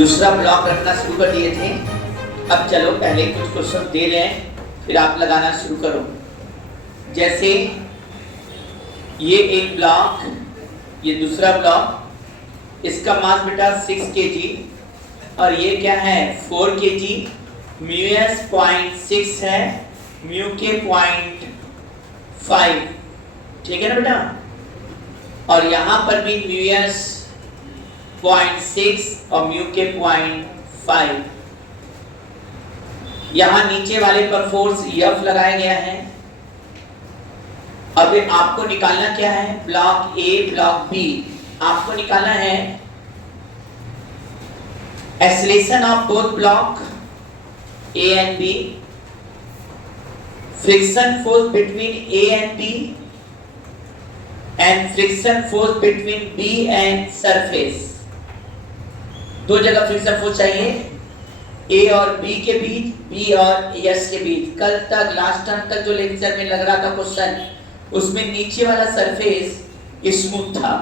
दूसरा ब्लॉक रखना शुरू कर दिए थे। अब चलो पहले कुछ क्वेश्चन दे रहे हैं, फिर आप लगाना शुरू करो। जैसे ये एक ब्लॉक, ये दूसरा ब्लॉक, इसका मास बेटा 6 kg और ये क्या है 4 kg। म्यू एस 0.6 है, म्यू के 0.5, ठीक है ना बेटा। और यहाँ पर भी म्यू एस 0.6 और म्यू के 0.5। यहाँ नीचे वाले पर फोर्स F लगाया गया है। अब आपको निकालना क्या है, ब्लॉक ए ब्लॉक बी आपको निकालना है acceleration of both block A and B, friction force between A and B and friction force between B and surface. दो जगह फ्रिक्शन फोर्स चाहिए, ए और बी के बीच, बी और एस के बीच। कल तक लास्ट टर्म तक जो लेक्चर में लग रहा था क्वेश्चन, उसमें नीचे वाला सरफेस स्मूथ था।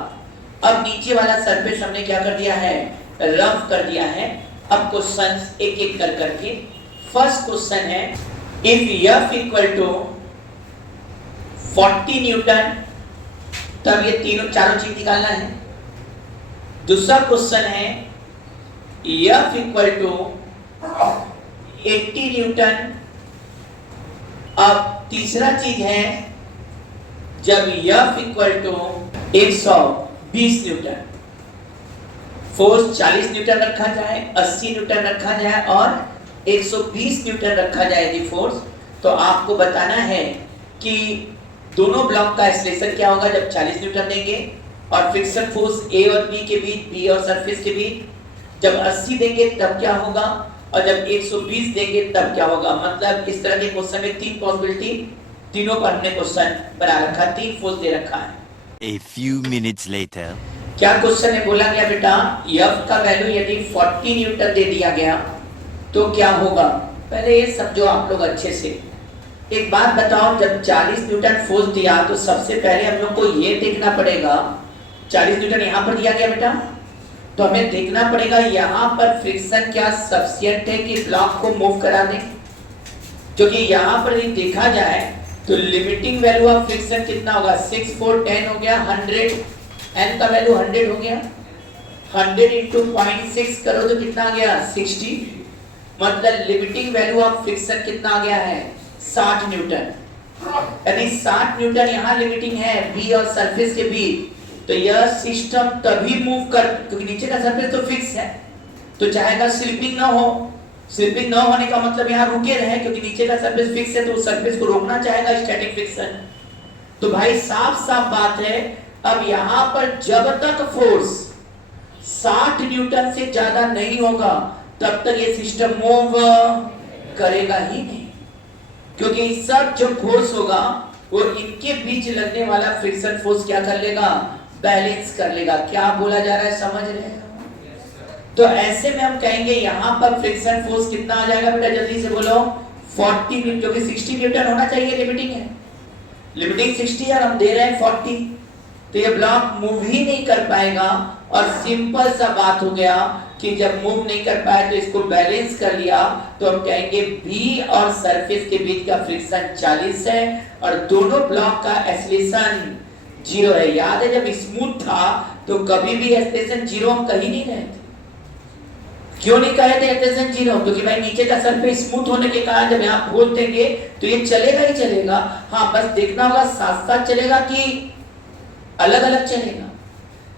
अब नीचे वाला सरफेस हमने क्या कर दिया है, रफ कर दिया है। अब क्वेश्चंस एक एक कर करके, फर्स्ट क्वेश्चन है if F equal to 40 newton, तब ये तीनों चारों चीज निकालना है। दूसरा क्वेश्चन है F इक्वल टू 80 न्यूटन। अब तीसरा चीज है जब F equal to 120 newton, force 40 newton रखा जाए, 80 न्यूटन रखा जाए और 120 न्यूटन रखा जाए यदि फोर्स, तो आपको बताना है कि दोनों ब्लॉक का एक्सेलरेशन क्या होगा जब 40 न्यूटन देंगे, और फ्रिक्शन फोर्स ए और बी के बीच, बी और सरफेस के बीच जब 80 देंगे तब क्या होगा, और जब 120 देंगे तब क्या होगा। मतलब इस तरह के क्वेश्चन में तीन पॉसिबिलिटी, तीनों पर हमने क्वेश्चन बना रखा, तीन फोर्स दे रखा है। A few minutes later. क्या क्वेश्चन में बोला गया बेटा, F का वैल्यू यदि 40 न्यूटन दे दिया गया तो क्या होगा। पहले ये समझो आप लोग अच्छे से। एक बात बताओ, जब 40 न्यूटन फोर्स दिया तो सबसे पहले हम लोग को ये देखना पड़ेगा, 40 न्यूटन यहाँ पर दिया गया बेटा, तो हमें देखना पड़ेगा यहाँ पर फ्रिक्शन क्या सफिशिएंट है कि ब्लॉक को मूव करा दें। क्योंकि यहाँ पर यदि देखा जाए तो लिमिटिंग वैल्यू ऑफ फ्रिक्शन कितना होगा, 6 4 10 हो गया, 100, n का वैल्यू 100 हो गया, 100 इंटू 0.6 करो तो कितना आ गया 60। मतलब लिमिटिंग वैल्यू ऑफ फ्रिक्शन कितना आ गया है 60 न्यूटन। यदि 60 न्यूटन यहाँ लिमिटिंग है बी और सरफेस के बीच, तो यह सिस्टम तभी मूव कर, क्योंकि नीचे का सरफेस तो फिक्स है, तो चाहेगा स्लिपिंग ना हो। स्लिपिंग ना होने का मतलब यहाँ रुके रहे, क्योंकि नीचे का सरफेस फिक्स है तो उस सरफेस को रोकना चाहेगा स्टैटिक फ्रिक्शन। तो भाई साफ साफ बात है, अब यहाँ पर जब तक फोर्स 60 न्यूटन से ज्यादा नहीं होगा तब तक ये सिस्टम मूव करेगा ही नहीं, क्योंकि सब जो फोर्स होगा वो इनके बीच लगने वाला फ्रिक्शन फोर्स क्या कर लेगा, बैलेंस कर लेगा। क्या बोला जा रहा है, समझ रहे हैं। तो ऐसे में हम कहेंगे यहाँ पर फ्रिक्शन फोर्स कितना आ जाएगा बेटा, जल्दी से बोलो 40 न्यूटन, क्योंकि 60 न्यूटन होना चाहिए, लिमिटिंग है, लिमिटिंग 60 और हम दे रहे हैं 40, तो ये ब्लॉक मूव ही नहीं कर पाएगा। और सिंपल सा बात हो गया कि जब मूव नहीं कर पाए तो इसको बैलेंस कर लिया, तो हम कहेंगे बी और सरफेस के बीच का फ्रिक्शन 40 है और दोनों ब्लॉक का एक्सेलरेशन 0 है। याद है जब स्मूथ था तो कभी भी एक्सेलरेशन 0 हम कहीं नहीं रहे थे। क्यों नहीं कहे थे एक्सेलरेशन 0, क्योंकि भाई नीचे का सरफेस स्मूथ होने के कारण जब यहाँ फोर्स देंगे तो ये चलेगा ही चलेगा। हाँ, बस देखना होगा साथ साथ चलेगा कि अलग अलग चलेगा।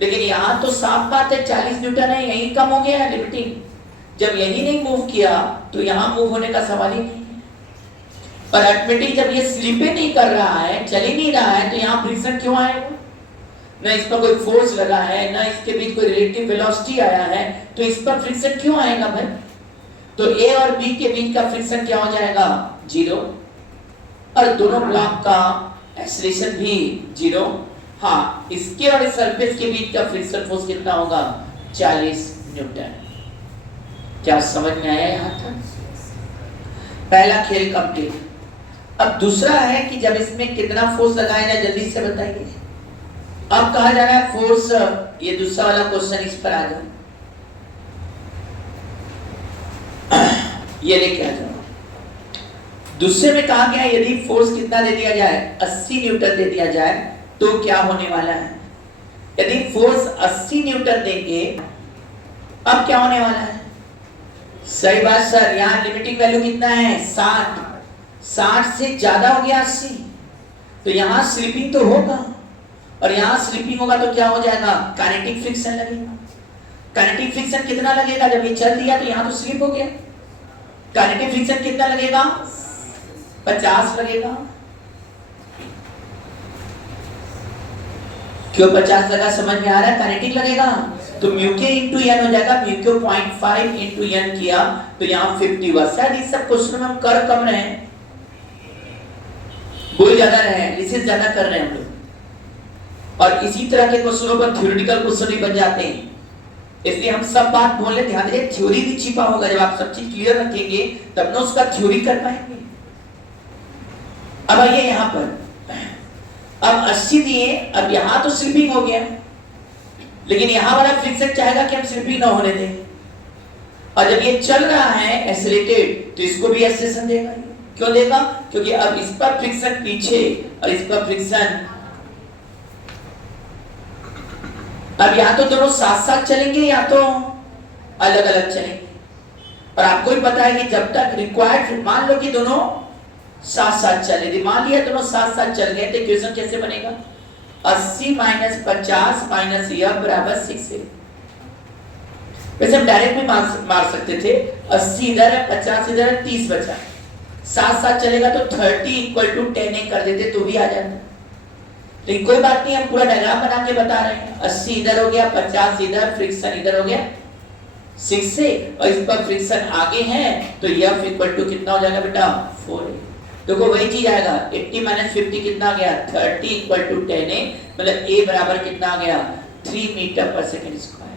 लेकिन यहाँ तो साफ बात है 40 न्यूटन है, यही कम हो गया है लिमिटिंग। जब यही नहीं मूव किया तो यहाँ मूव होने का सवाल ही नहीं है। और ऑटोमेटिक जब ये स्लिप नहीं कर रहा है, चल ही नहीं रहा है, तो यहाँ फ्रिक्शन क्यों आएगा। ना इस पर कोई फोर्स लगा है, ना इसके बीच कोई रिलेटिव वेलोसिटी आया है, तो इस पर फ्रिक्शन क्यों आएगा भाई। तो ए और बी के बीच का फ्रिक्शन क्या हो जाएगा 0, और दोनों ब्लॉक का एक्सेलरेशन भी 0। हाँ, इसके और इस सरफेस के बीच का फ्रिक्शन फोर्स कितना होगा 40 न्यूटन। क्या समझ में आया यहाँ तक? पहला खेल कंप्लीट। अब दूसरा है कि जब इसमें कितना फोर्स लगाया जाए, जल्दी से बताइए। अब कहा जा रहा है फोर्स, ये दूसरा वाला क्वेश्चन, इस पर आ जाओ। ये लेके आ जाओ। दूसरे में कहा गया यदि फोर्स कितना दे दिया जाए, 80 न्यूटन दे दिया जाए तो क्या होने वाला है। यदि फोर्स 80 न्यूटन देंगे अब क्या होने वाला है। सही बात सर, यहाँ लिमिटिंग वैल्यू कितना है 60, 60 से ज्यादा हो गया 80, तो यहाँ स्लिपिंग तो होगा, और यहाँ स्लिपिंग होगा तो क्या हो जाएगा, काइनेटिक फ्रिक्शन लगेगा। काइनेटिक फ्रिक्शन कितना लगेगा, जब ये चल दिया तो यहाँ तो स्लिप हो गया, काइनेटिक फ्रिक्शन कितना लगेगा 50 लगेगा। क्यों 50 लगा, समझ में आ रहा है, काइनेटिक लगेगा तो म्यू के इंटू एन हो जाएगा, म्यू के 0.5 इंटू एन किया तो यहाँ 50 हुआ। शायद इस सब क्वेश्चन में हम कर कम रहे हैं, बोल ज्यादा रहे हैं, रिसर्च ज्यादा कर रहे हैं हम लोग, और इसी तरह के क्वेश्चनों पर थ्योरेटिकल क्वेश्चन भी बन जाते हैं। इसलिए हम सब बात बोलने ध्यान दें, थ्योरी भी छिपा होगा, जब आप सब चीज क्लियर रखेंगे तब ना उसका थ्योरी कर पाएंगे। अब आइए यहाँ पर, अब 80 दिए, अब यहाँ तो स्लिपिंग हो गया, लेकिन यहाँ वाला फ्रिक्शन चाहेगा कि हम स्लिपिंग ना होने दें, और जब ये चल रहा है एक्सेलरेटेड तो इसको भी एक्सेलरेशन देगा। क्यों देगा, क्योंकि अब इस पर फ्रिक्शन पीछे और इस पर फ्रिक्शन, अब या तो दोनों साथ साथ चलेंगे या तो अलग अलग चलेंगे, और आपको भी पता है कि जब तक रिक्वायर्ड, मान लो कि दोनों साथ साथ चले थे, मान लिया दोनों साथ साथ चल गए तो इक्वेशन कैसे बनेगा, 80 माइनस 50 माइनस यह बराबर 6 है। वैसे हम डायरेक्ट भी मार सकते थे, 80 इधर है 50 इधर है, 30 बचा, साथ साथ चलेगा तो 30 इक्वल टू 10 कर देते तो भी आ जाता, लेकिन कोई बात नहीं, हम पूरा डायग्राम बना के बता रहे हैं। 80 इधर हो गया, 50 इधर, फ्रिक्शन इधर हो गया 6 से, और इस पर फ्रिक्शन आगे है तो यह इक्वल टू कितना हो जाएगा बेटा 4 है। देखो वही चीज आएगा, 80 माइनस 50 कितना आ गया 30 इक्वल टू 10 है, मतलब a बराबर कितना आ गया 3 मीटर पर सेकंड स्क्वायर।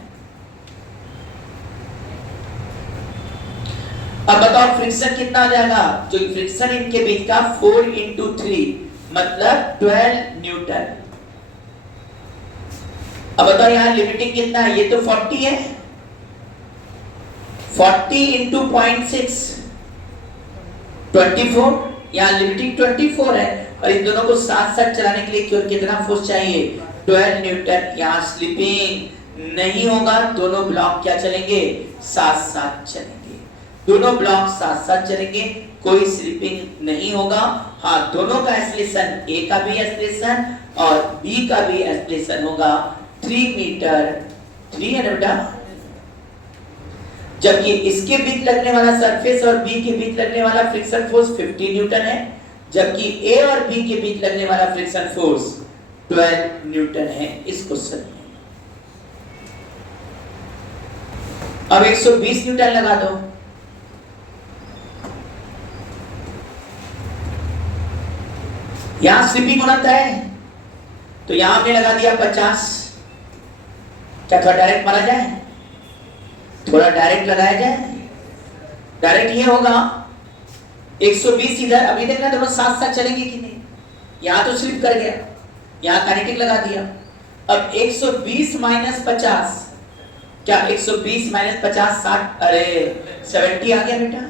अब बताओ फ्रिक्शन कितना आ जाएगा, जो फ्रिक्शन इनके बीच का 4 इंटू 3 मतलब 12 न्यूटन। अब बताओ यहाँ लिमिटिंग कितना है, ये तो 40 है, 40 इंटू 0.6 24, यहाँ लिमिटिंग 24 है, और इन दोनों को साथ साथ चलाने के लिए कितना फोर्स चाहिए 12 न्यूटन। यहाँ स्लिपिंग नहीं होगा, दोनों ब्लॉक क्या चलेंगे साथ साथ चलेंगे, दोनों ब्लॉक साथ साथ चलेंगे, कोई स्लिपिंग नहीं होगा। हाँ, दोनों का एक्सेलरेशन, ए का भी एक्सेलरेशन और बी का भी एक्सेलरेशन होगा 3 मीटर, 3 है ना बेटा, जबकि इसके बीच लगने वाला सरफेस और बी के बीच लगने वाला फ्रिक्शन फोर्स 50 न्यूटन है, जबकि ए और बी के बीच लगने वाला फ्रिक्शन फोर्स 12 न्यूटन है इस क्वेश्चन में। अब 120 न्यूटन लगा दो, यहां स्लिपिंग होना तय, तो यहां हमने लगा दिया 50। क्या थोड़ा डायरेक्ट मारा जाए, थोड़ा डायरेक्ट लगाया जाए, डायरेक्ट ये होगा 120 इधर, अभी देखना दोनों साथ साथ चलेंगे कि नहीं, यहां तो स्लिप कर गया, यहां काइनेटिक लगा दिया। अब 120 माइनस 50, क्या 120 माइनस 50 60, अरे 70 आ गया बेटा,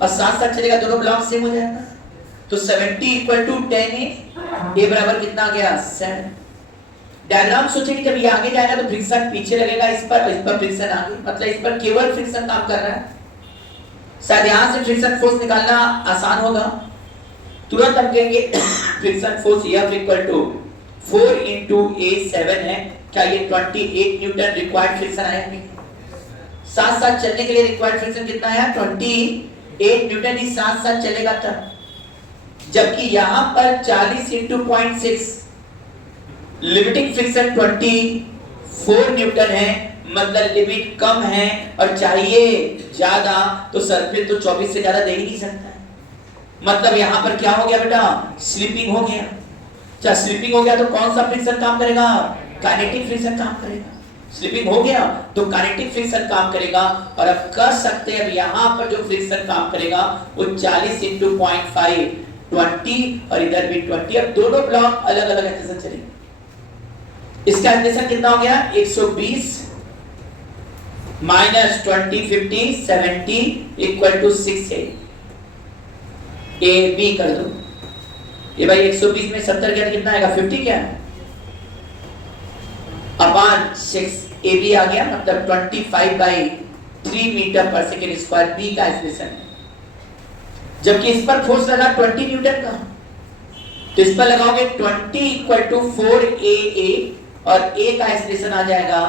और साथ साथ चलेगा, दोनों ब्लॉक सेम हो जाएगा, तो 70 इक्वल टू 10 है, ए बराबर कितना आ गया 7। डायग्राम सोचेंगे जब ये आगे जाएगा तो फ्रिक्शन पीछे लगेगा इस पर फ्रिक्शन आगे, मतलब इस पर केवल फ्रिक्शन काम कर रहा है। शायद यहाँ से फ्रिक्शन फोर्स निकालना आसान होगा, तुरंत हम कहेंगे friction force F equal to 4 into a 7 है, क्या ये 28 न्यूटन रिक्वायर्ड फ्रिक्शन आया नहीं, साथ साथ चलने के लिए रिक्वायर्ड फ्रिक्शन कितना आया 28 न्यूटन ही साथ साथ चलेगा तब, जबकि यहां पर 40 इंटू 0.6 लिमिटिंग फ्रिक्शन 24 न्यूटन है, मतलब लिमिट कम है और चाहिए ज्यादा, तो सरफेस तो 24 से ज्यादा दे ही नहीं सकता है, मतलब यहां पर क्या हो गया बेटा स्लिपिंग हो गया। अच्छा स्लिपिंग हो गया तो कौन सा फ्रिक्शन काम करेगा, काइनेटिक फ्रिक्शन काम करेगा, स्लिपिंग हो गया तो काइनेटिक फ्रिक्शन काम करेगा, और अब कर सकते हैं अब यहां पर जो फ्रिक्शन काम करेगा वो 40 इंटू 0.5 20 और इधर भी 20, अब दोनों ब्लॉक अलग अलग एक्सेलरेशन चलेंगे। इसका एक्सेलरेशन कितना हो गया 120 माइनस 20 50 70 इक्वल टू 6 है। ए बी कर दो। ये भाई 120 में 70 क्या कितना आएगा 50 क्या अपान 6 ए बी आ गया, मतलब 25/3 metre per second square B का एक्सप्रेशन है। जबकि इस पर फोर्स लगा 20 न्यूटन का, तो इस पर लगाओगे 20 इक्वल टू 4AA और A का एक्सप्रेशन आ जाएगा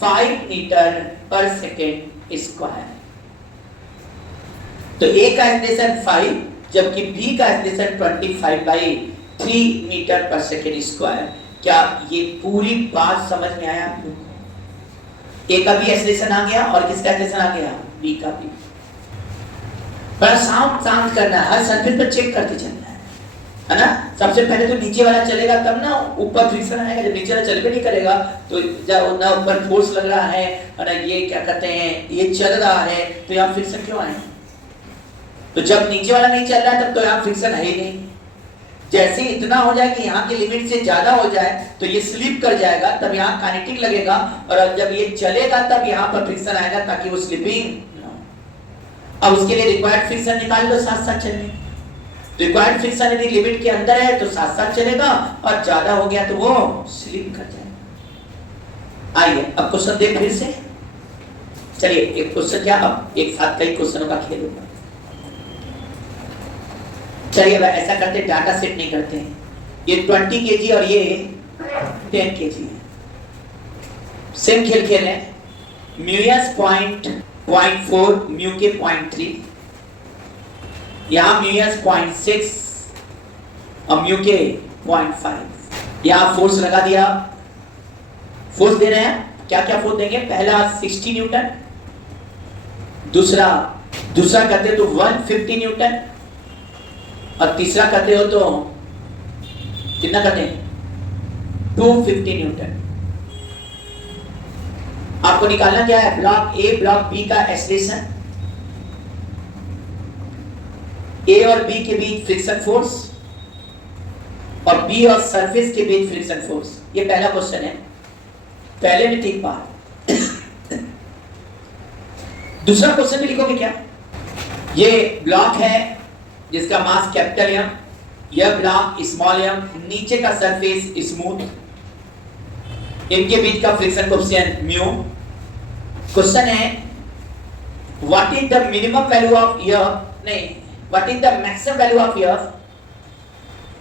5 मीटर पर सेकेंड स्क्वायर। तो A का एक्सप्रेशन 5 जबकि B का expression 25/3 metre per second square. क्या ये पूरी बात समझ में आया आप लोगों को? A का भी एक्सप्रेशन आ गया और किसका एक्सप्रेशन आ गया B का भी। बड़ा शांत करना है, हर सर्किट पर चेक करके चलना है ना। सबसे पहले तो नीचे वाला चलेगा तब ना ऊपर फ्रिक्शन आएगा। जब नीचे वाला चल भी नहीं करेगा तो जब ना ऊपर फोर्स लग रहा है और ये क्या कहते हैं ये चल रहा है तो यहाँ फ्रिक्शन क्यों आए? तो जब नीचे वाला नहीं चल रहा है तब तो यहाँ फ्रिक्शन है ही नहीं। जैसे इतना हो जाए कि यहाँ की लिमिट से ज्यादा हो जाए तो ये स्लिप कर जाएगा, तब यहाँ काइनेटिक लगेगा और जब ये चलेगा तब यहाँ पर फ्रिक्शन आएगा ताकि वो स्लिपिंग। अब उसके लिए रिक्वायर्ड फ्रिक्शन निकाल लो साथ साथ चलने। रिक्वायर्ड फ्रिक्शन यदि लिमिट के अंदर है तो साथ साथ चलेगा और ज्यादा हो गया तो वो स्लिप कर जाएगा। आइए अब क्वेश्चन देख फिर से। चलिए एक क्वेश्चन क्या, अब एक साथ कई क्वेश्चनों का खेल होगा। चलिए अब ऐसा करते, डाटा सेट नहीं करते हैं। ये 20 kg और ये 10 kg है। सेम खेल खेल है। म्यूएस 0.4 म्यू के 0.3, यहाँ म्यूएस 0.6 और म्यू के 0.5। यहाँ फोर्स लगा दिया, फोर्स दे रहे हैं। क्या क्या फोर्स देंगे? पहला 60 न्यूटन, दूसरा करते तो 150 न्यूटन और तीसरा करते हो तो कितना करते हैं 250 न्यूटन। आपको निकालना क्या है? ब्लॉक ए ब्लॉक बी का एक्सेलरेशन, ए और बी के बीच फ्रिक्शन फोर्स और बी और सरफेस के बीच फ्रिक्शन फोर्स। ये पहला क्वेश्चन है, पहले में ठीक बात। दूसरा क्वेश्चन में लिखोगे क्या? ये ब्लॉक है जिसका मास कैपिटल एम, यह ब्लॉक स्मॉल एम, नीचे का सरफेस स्मूथ, इनके बीच का फ्रिक्शन कोएफिशिएंट म्यू। क्वेश्चन है what is the minimum value of F, नहीं what is the maximum value of F.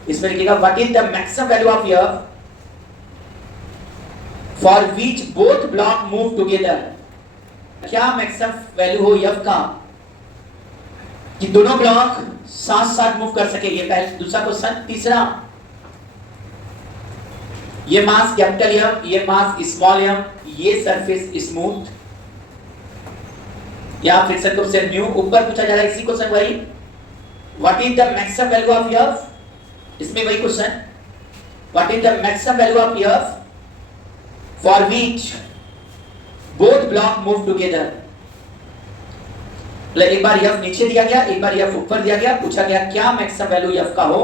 इसमें लिखिएगा what is the maximum value of F for which both block move together. क्या maximum value हो F का कि दोनों block साथ साथ मूव कर सके? ये पहला। दूसरा क्वेश्चन, तीसरा ये मास कैपिटल एम, ये मास स्मॉल एम, ये सरफेस स्मूथ, यहां फ्रिक्शन कोएफिशिएंट म्यू। ऊपर पूछा जा रहा है इसी क्वेश्चन वही what is the maximum value of F, इसमें वही question what is the maximum value of F for which both block move together. एक बार एफ नीचे दिया गया, एक बार एफ ऊपर दिया गया, पूछा गया क्या मैक्सिमम वैल्यू एफ का हो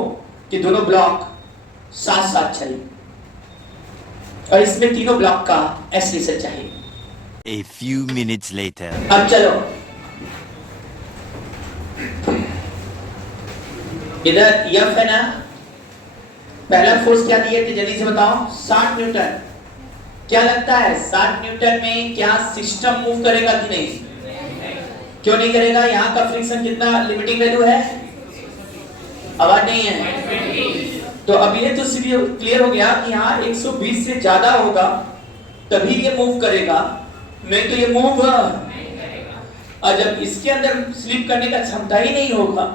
कि दोनों ब्लॉक साथ साथ चले, और इसमें तीनों ब्लॉक का एक्सेलरेशन चाहिए। A few minutes later. अब चलो इधर एफ है ना, पहला फोर्स क्या दिए थे जल्दी से बताओ? 60 न्यूटन। क्या लगता है 60 न्यूटन में क्या सिस्टम मूव करेगा कि नहीं? क्यों नहीं करेगा? यहाँ का फ्रिक्शन कितना लिमिटिंग वैल्यू है? आवाज नहीं है। तो अब ये तो क्लियर हो गया कि यहाँ 120 से ज्यादा होगा तभी ये मूव करेगा, नहीं तो ये मूव और जब इसके अंदर स्लिप करने का क्षमता ही नहीं होगा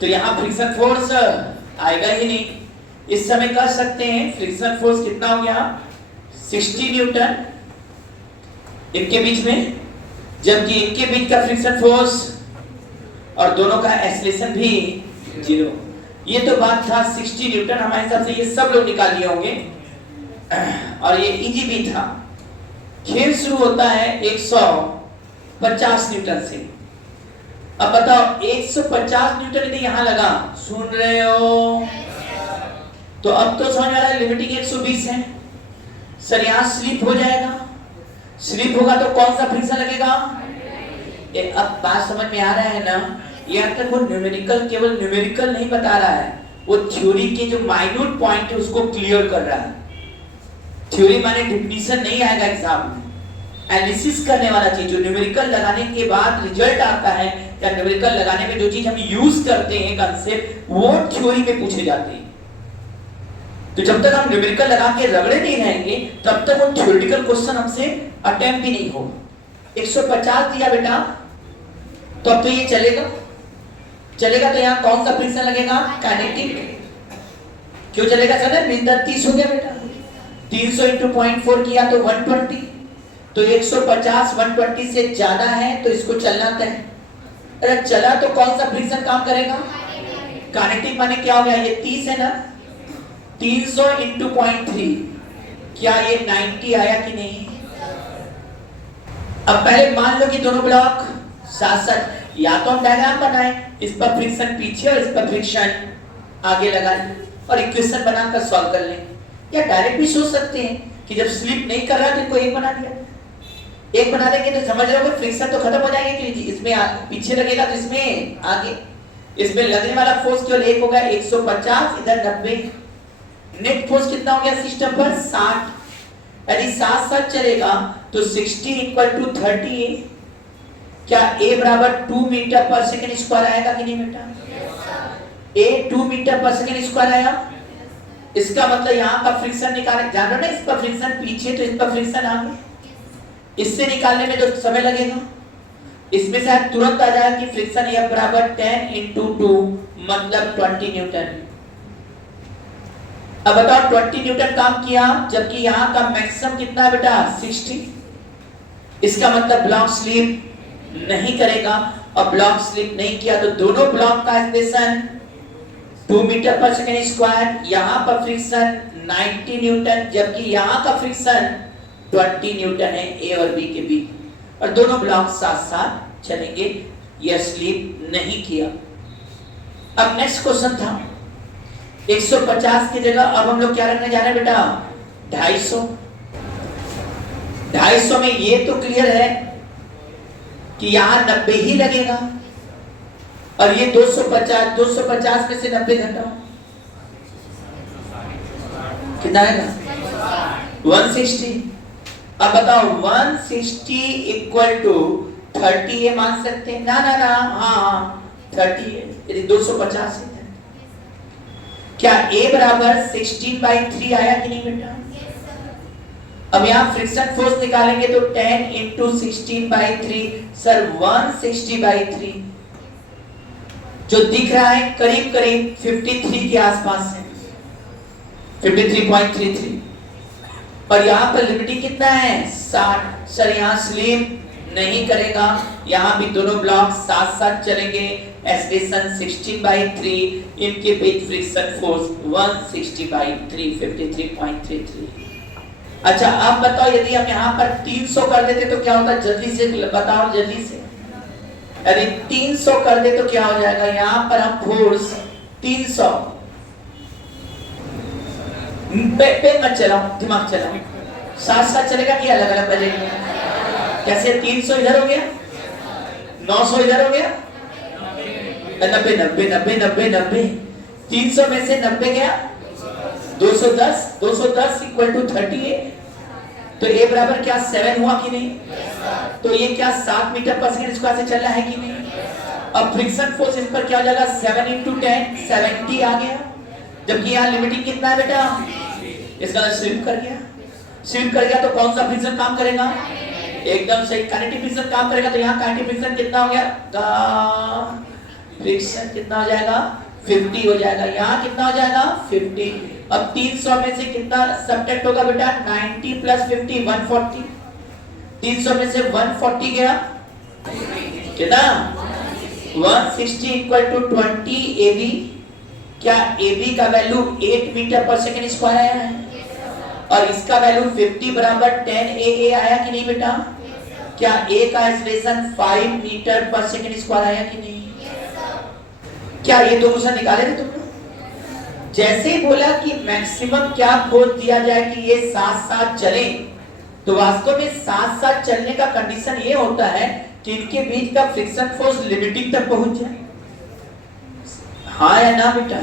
तो यहाँ फ्रिक्शन फोर्स आएगा ही नहीं। इस समय कर सकते हैं फ्रिक्शन फोर्स कितना हो गया 60 न्यूटन इनके बीच में, जबकि इनके बीच का फ्रिक्शन फोर्स और दोनों का एक्सेलरेशन भी 0। ये तो बात था 60 न्यूटन, हमारे हिसाब से ये सब लोग निकाल लिए होंगे और ये इजी भी था। खेल शुरू होता है 150 न्यूटन से। अब बताओ 150 न्यूटन यदि यहां लगा, सुन रहे हो? तो अब तो समझ आ रहा है लिमिटिंग 120 है। सर यहां स्लिप हो जाएगा, स्लिप स्लिप होगा तो कौन सा फ्रिक्शन लगेगा? अब बात समझ में आ रहा है ना? यहाँ तक वो न्यूमेरिकल, केवल न्यूमेरिकल नहीं बता रहा है, वो थ्योरी के जो माइन्यूट पॉइंट है उसको क्लियर कर रहा है। थ्योरी माने डिफिनीशन नहीं आएगा एग्जाम में, एनालिसिस करने वाला चीज, जो न्यूमेरिकल लगाने के बाद रिजल्ट आता है या न्यूमेरिकल लगाने में जो चीज हम यूज करते हैं कंसेप्ट, वो थ्योरी में पूछे जाते हैं। तो जब तक हम न्यूमेरिकल लगा के रगड़े नहीं रहेंगे तब तक वो थ्योरेटिकल क्वेश्चन हमसे अटेम्प्ट भी नहीं होगा। 150 दिया बेटा, तो अब तो ये चलेगा तो यहाँ कौन सा फ्रिक्शन लगेगा? काइनेटिक। क्यों चलेगा सर? 30 हो गया बेटा, 300 इंटू 0.4 किया तो 120, तो 150 120 से ज्यादा है तो इसको चलना तय। अरे चला तो कौन सा फ्रिक्शन काम करेगा? काइनेटिक माने क्या हो गया? ये 30 है ना, 300 इंटू 0.3, क्या ये 90 आया कि नहीं? अब पहले मान लो कि दोनों ब्लॉक साथ साथ, या तो हम डायग्राम बनाए, इस पर फ्रिक्शन पीछे और इस पर फ्रिक्शन आगे लगाए और इक्वेशन बनाकर सॉल्व कर लें, या डायरेक्ट भी सोच सकते हैं कि जब स्लिप नहीं कर रहा तो इनको एक बना दिया। एक बना देंगे तो समझ रहे हो फ्रिक्शन तो खत्म हो जाएंगे, कि इसमें पीछे लगेगा तो इसमें आगे, इसमें लगने वाला फोर्स केवल एक होगा 150, इधर 90। नेट फोर्स कितना हो गया सिस्टम पर? 60। यदि साथ साथ चलेगा तो 60 इक्वल टू 30 है। क्या A बराबर 2 मीटर पर सेकंड स्क्वायर आएगा कि नहीं बेटा? A 2 मीटर पर सेकंड स्क्वायर आया। इसका मतलब यहाँ का फ्रिक्शन निकाले, जान रहे ना, इस पर फ्रिक्शन पीछे तो इस पर फ्रिक्शन आगे, इससे निकालने में तो समय लगेगा। इसमें से तुरंत आ जाएगा कि फ्रिक्शन F बराबर 10 इंटू 2 मतलब 20 न्यूटन। अब बताओ 20 न्यूटन काम किया, जबकि यहाँ का मैक्सिमम कितना है बेटा? 60। इसका मतलब ब्लॉक स्लिप नहीं करेगा, और ब्लॉक स्लिप नहीं किया तो दोनों ब्लॉक का स्टेशन 2 मीटर पर सेकंड स्क्वायर, यहाँ पर फ्रिक्शन 90 न्यूटन, जबकि यहाँ का फ्रिक्शन 20 न्यूटन है A और B के बीच, और दोनों ब्लॉक साथ साथ चलेंगे। यह स्लिप नहीं किया। अब नेक्स्ट क्वेश्चन था 150 की जगह अब हम लोग क्या रखने जा रहे हैं बेटा? 250। 250 में ये तो क्लियर है कि यहाँ 90 ही लगेगा, और ये 250 में से 90 घटाओ, कितना आएगा? 160। अब बताओ 160 इक्वल टू 30 ये मान सकते हैं? ना, हाँ 30 है, यदि 250 है। क्या A बराबर 16/3 आया कि नहीं बेटा? अब यहाँ फ्रिक्शन फोर्स निकालेंगे तो 10 इंटू 16/3, सर 160/3, जो दिख रहा है करीब करीब 53 के आसपास है, 53.33, और यहाँ पर लिमिटिंग कितना है? 60। सर यहाँ स्लिप नहीं करेगा, यहाँ भी दोनों ब्लॉक साथ साथ चलेंगे, एक्सलेशन 16/3, इनके बीच फ्रिक्शन फोर्स 160/3, 53.33। अच्छा अब बताओ यदि हम यहाँ पर 300 कर देते तो क्या होता? जल्दी से बताओ, जल्दी से। यदि 300 कर दे तो क्या हो जाएगा? यहाँ पर हम फोर्स 300 पे मत चलाओ, दिमाग चलाओ, साथ साथ चलेगा कि अलग अलग बजेगा? कैसे? 300 इधर हो गया, 900 इधर हो गया, 90 300 में से 90 गया, 210 इक्वल टू 38, तो A बराबर क्या 7 हुआ कि नहीं? तो ये क्या 7 मीटर पर सेकंड स्क्वायर से चल रहा है कि नहीं? अब फ्रिक्शन फोर्स इस पर क्या हो जाएगा? 7 इंटू 10 70 आ गया, जबकि यहाँ लिमिटिंग कितना है बेटा? इसका स्लिप कर गया तो कौन सा फ्रिक्शन काम करेगा? एकदम सही, काइनेटिक फ्रिक्शन काम करेगा। तो यहाँ काइनेटिक फ्रिक्शन कितना हो गया? फ्रिक्शन कितना हो जाएगा? 50 हो जाएगा। यहाँ कितना हो जाएगा? 50। अब 300 में से कितना सब्ट्रैक्ट होगा बेटा? 90 प्लस 50 140। 300 में से 140 गया, कितना? 160 इक्वल टू 20 AB। क्या AB का वैल्यू 8 मीटर पर सेकंड स्क्वायर आया है, और इसका वैल्यू 50 बराबर 10 AA आया कि नहीं बेटा? क्या A का एक्सलेशन 5 मीटर पर सेकंड स्क्वायर आया कि नहीं? क्या ये दो क्वेश्चन निकाले थे तुमने? जैसे ही बोला कि मैक्सिमम क्या फोर्स दिया जाए कि ये साथ साथ चले, तो वास्तव में साथ साथ चलने का कंडीशन ये होता है कि इनके बीच का फ्रिक्शन फोर्स लिमिटिंग तक पहुंच जाए। हाँ या ना बेटा?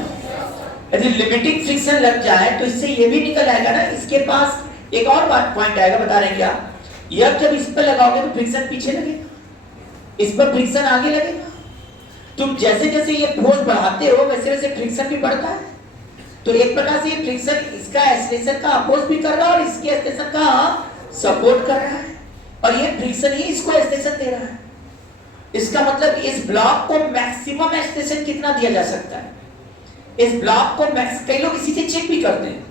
यदि लिमिटिंग फ्रिक्शन लग जाए तो इससे ये भी निकल आएगा ना, इसके पास एक और बात पॉइंट आएगा, बता रहे क्या, यह जब इस पर लगाओगे तो फ्रिक्शन पीछे लगेगा, इस पर फ्रिक्शन आगे लगेगा। तुम जैसे जैसे ये फोर्स बढ़ाते हो वैसे वैसे फ्रिक्शन भी बढ़ता है। तो एक प्रकार से ये फ्रिक्शन इसका एक्सेलरेशन का अपोज भी कर रहा है और इसके एक्सेलरेशन का सपोर्ट कर रहा है, और ये फ्रिक्शन ही इसको एक्सेलरेशन दे रहा है। इसका मतलब इस ब्लॉक को मैक्सिमम एक्सेलरेशन कितना दिया जा सकता है, इस ब्लॉक को कई लोग इसी से चेक भी करते हैं,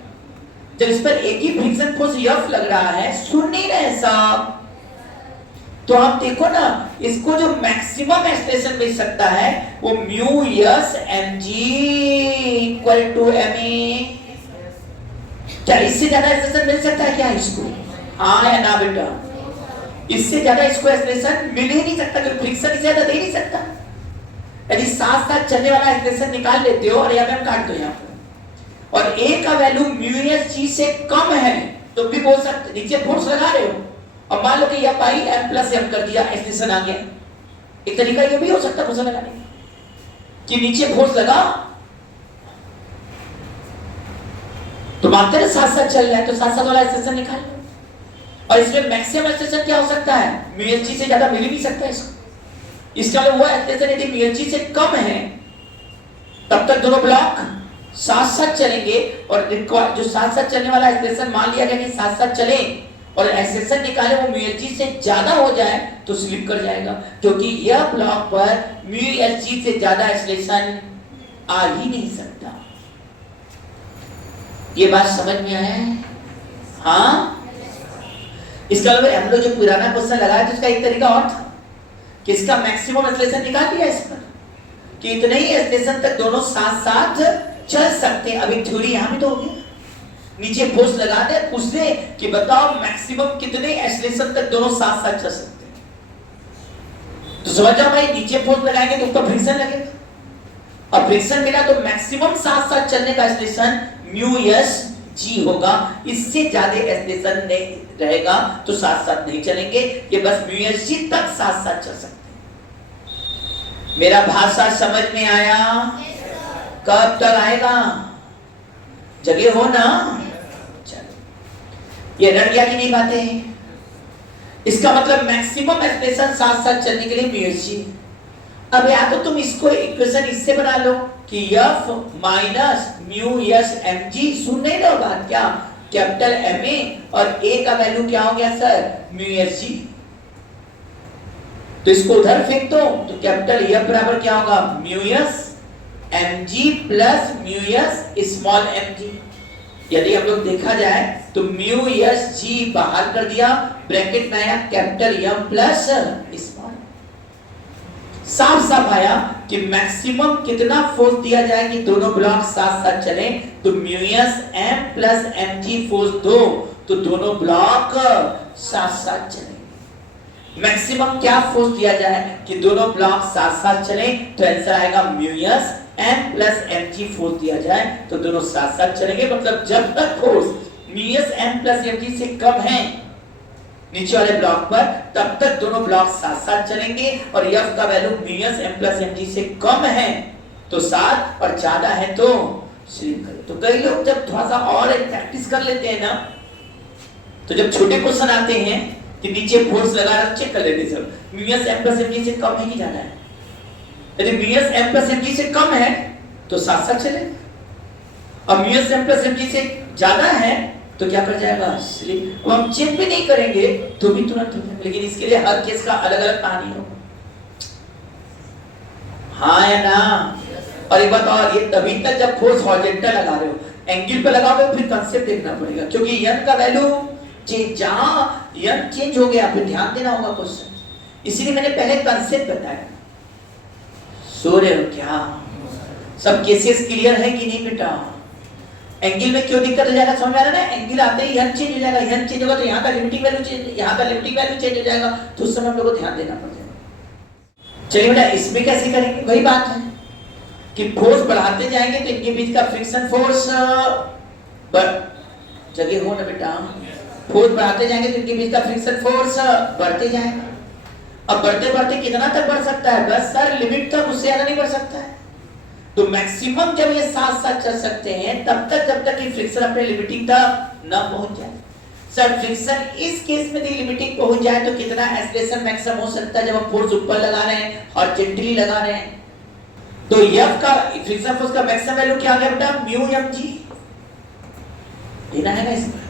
जब इस पर एक ही फ्रिक्शन फोर्स F लग रहा है, सुन नहीं रहे साहब, तो आप देखो ना, इसको जो मैक्सिमम एक्सेलरेशन मिल सकता है वो mu S mg equal to ma। क्या इससे ज्यादा एक्सेलरेशन मिल सकता है क्या इसको? हाँ या ना बेटा? इससे ज्यादा इसको एक्सेलरेशन मिल ही नहीं सकता, क्योंकि फ्रिक्शन इससे ज्यादा दे नहीं सकता। यदि साथ साथ चलने वाला एक्सेलरेशन निकाल लेते हो और mm काट दो यहाँ पर, और a का वैल्यू म्यू एस जी से कम है तो भी बोल सकते, नीचे फोर्स लगा रहे हो और मान लो कि यह पाई m प्लस m कर दिया, एक्सेलरेशन आ गया। एक तरीका ये भी हो सकता है फोर्स लगाने का कि नीचे फोर्स लगा तो मानते हैं साथ साथ चल रहा है तो साथ साथ वाला एक्सेलरेशन निकाल लो, और इसमें मैक्सिमम एक्सेलरेशन क्या हो सकता है, म्यू एस जी से ज्यादा मिल ही नहीं सकता इसको। इसका मतलब वो एक्सेलरेशन यदि म्यू एस जी से कम है तब तक दोनों ब्लॉक साथ साथ चलेंगे, और जो साथ साथ चलने वाला एक्सेलरेशन मान लिया गया कि साथ साथ चले और एक्सेलरेशन निकाले वो म्यू एस जी से ज्यादा हो जाए तो स्लिप कर जाएगा, क्योंकि यह ब्लॉक पर म्यू एस जी से ज्यादा एक्सेलरेशन आ ही नहीं सकता। ये बात समझ में आया है? हाँ, इसका मतलब हम लोग जो पुराना क्वेश्चन लगाया तो उसका एक तरीका और था कि इसका मैक्सिमम एक्सेलरेशन निकाल दिया इस पर कि इतने ही एक्सेलरेशन तक दोनों साथ साथ चल सकते हैं। अभी थ्योरी यहां भी तो होगी, नीचे फोर्स लगा दे, पूछ दे कि बताओ मैक्सिमम कितने एक्सेलरेशन तक दोनों साथ साथ चल सकते हैं, तो समझ जाओ भाई, नीचे फोर्स लगाएंगे तो ऊपर फ्रिक्शन लगेगा, और फ्रिक्शन मिला तो मैक्सिमम साथ साथ चलने का एक्सेलरेशन म्यू एस जी होगा। इससे ज्यादा एक्सेलरेशन नहीं रहेगा तो साथ साथ नहीं चलेंगे, ये बस म्यू एस जी तक साथ साथ चल सकते हैं। मेरा भाषा समझ में आया? कब तक आएगा? जगह हो ना? चलो, ये रट गया कि नहीं बातें? इसका मतलब मैक्सिमम एक्सेलरेशन साथ साथ चलने के लिए म्यू एस जी। अब या तो तुम इसको इक्वेशन इससे बना लो कि F minus mu S M g, सुन नहीं रहे हो बात क्या, कैपिटल एम ए और ए का वैल्यू क्या हो गया सर, म्यू एस जी। तो इसको उधर फेंक दो तो कैपिटल F बराबर क्या होगा, mu S M G plus mu S small M G. यदि हम लोग देखा जाए तो म्यू एस जी बाहर कर दिया, ब्रैकेट में आया कैपिटल एम प्लस स्मॉल। साफ साफ आया कि मैक्सिमम कितना फोर्स दिया जाए कि दोनों ब्लॉक साथ साथ चले, तो mu S M plus M G force दो तो दोनों ब्लॉक साथ साथ चलेंगे। मैक्सिमम क्या फोर्स दिया जाए कि दोनों ब्लॉक साथ साथ चले, तो आंसर आएगा mu S M plus M G force दिया जाए तो दोनों साथ साथ चलेंगे। मतलब जब तक force mu S M plus M G से कम है नीचे वाले ब्लॉक पर, तब तक दोनों ब्लॉक साथ साथ चलेंगे, और F का value mu S M plus M G से कम है तो साथ और ज्यादा है तो स्लिप करे। तो कई लोग जब थोड़ा सा और प्रैक्टिस कर लेते हैं ना, तो जब छोटे क्वेश्चन आते हैं कि नीचे फोर्स लगा रहा, चेक कर लेते सब mu S M plus M G से कम है कि ज्यादा है। यदि mu S M plus M G से कम है तो साथ साथ चले, और mu S M plus M G से ज्यादा है तो क्या कर जाएगा, स्लिप। अब हम चेक भी नहीं करेंगे तो भी तुरंत हो जाएगा, लेकिन इसके लिए हर केस का अलग अलग कहानी हो। हाँ या ना? और एक बात और, ये तभी तक जब फोर्स हॉरिजॉन्टल लगा रहे हो, एंगल पे लगाओगे फिर कंसेप्ट देखना पड़ेगा, क्योंकि n का वैल्यू चेंज, जहां n चेंज हो गया फिर ध्यान देना होगा क्वेश्चन। इसीलिए मैंने पहले कंसेप्ट बताया। सो रहे हो क्या? सब केसेस क्लियर है कि नहीं बेटा? एंगल में क्यों दिक्कत हो जाएगा समझ आ रहा है ना? एंगल आते ही n चेंज हो जाएगा, n चेंज होगा तो यहाँ का लिमिटिंग वैल्यू चेंज, यहाँ का लिमिटिंग वैल्यू चेंज हो जाएगा, तो उस समय हम लोगों को ध्यान देना पड़ जाएगा। चलिए बेटा, इसमें कैसे करेंगे? वही बात है कि फोर्स बढ़ाते जाएंगे तो इनके बीच का फ्रिक्शन फोर्स जगह हो ना बेटा? फोर्स बढ़ाते जाएंगे तो इनके बीच का फ्रिक्शन फोर्स बढ़ते जाएगा। अब बढ़ते बढ़ते कितना तक बढ़ सकता है? बस सर लिमिट तक, उससे ज्यादा नहीं बढ़ सकता है। तो मैक्सिमम जब ये साथ साथ चल सकते हैं तब तक जब तक कि फ्रिक्शन अपने लिमिटिंग तक न पहुंच जाए। सर फ्रिक्शन इस केस में लिमिटिंग पहुंच जाए तो कितना एक्सेलरेशन मैक्सिमम हो सकता है जब हम फोर्स ऊपर लगा रहे हैं और जेंटली लगा रहे हैं? तो F का फ्रिक्शन फोर्स का मैक्सिमम वैल्यू क्या आ गया बेटा? म्यू mg लेना है ना इसमें।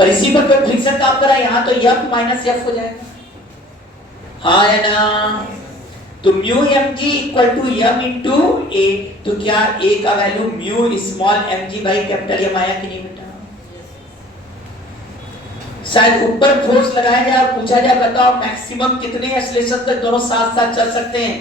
और इसी पर कोई फ्रिक्शन काम करा यहां तो F माइनस F हो जाएगा, हाँ है ना? तो mu mg equal to m into a। तो क्या a का value mu small mg by capital M आया कि नहीं बेटा? शायद ऊपर फोर्स लगाया जाए और पूछा जाए बताओ मैक्सिमम कितने एक्सेलरेशन तक दोनों साथ साथ चल सकते हैं,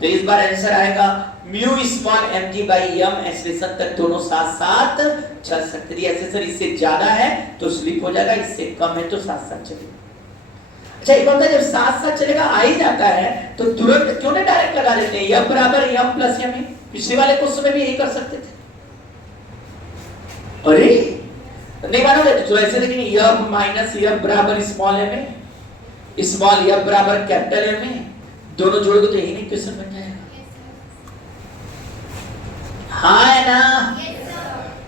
तो इस बार आंसर आएगा mu small mg by m acceleration तक दोनों साथ साथ चल सकते हैं। एक्सेलरेशन इससे ज्यादा है तो स्लिप हो जाएगा, इससे कम है तो साथ साथ चलेगा। अच्छा एक होता है जब साथ साथ चलेगा आ ही जाता है तो तुरंत क्यों नहीं डायरेक्ट लगा लेते हैं m बराबर m प्लस m? पिछले वाले क्वेश्चन में भी यही कर सकते थे। अरे नहीं मानोगे तो ऐसे देखेंगे m माइनस m बराबर स्मॉल m, स्मॉल m बराबर कैपिटल M, दोनों जोड़ दो तो यही नहीं क्वेश्चन बन जाएगा, हाँ है ना?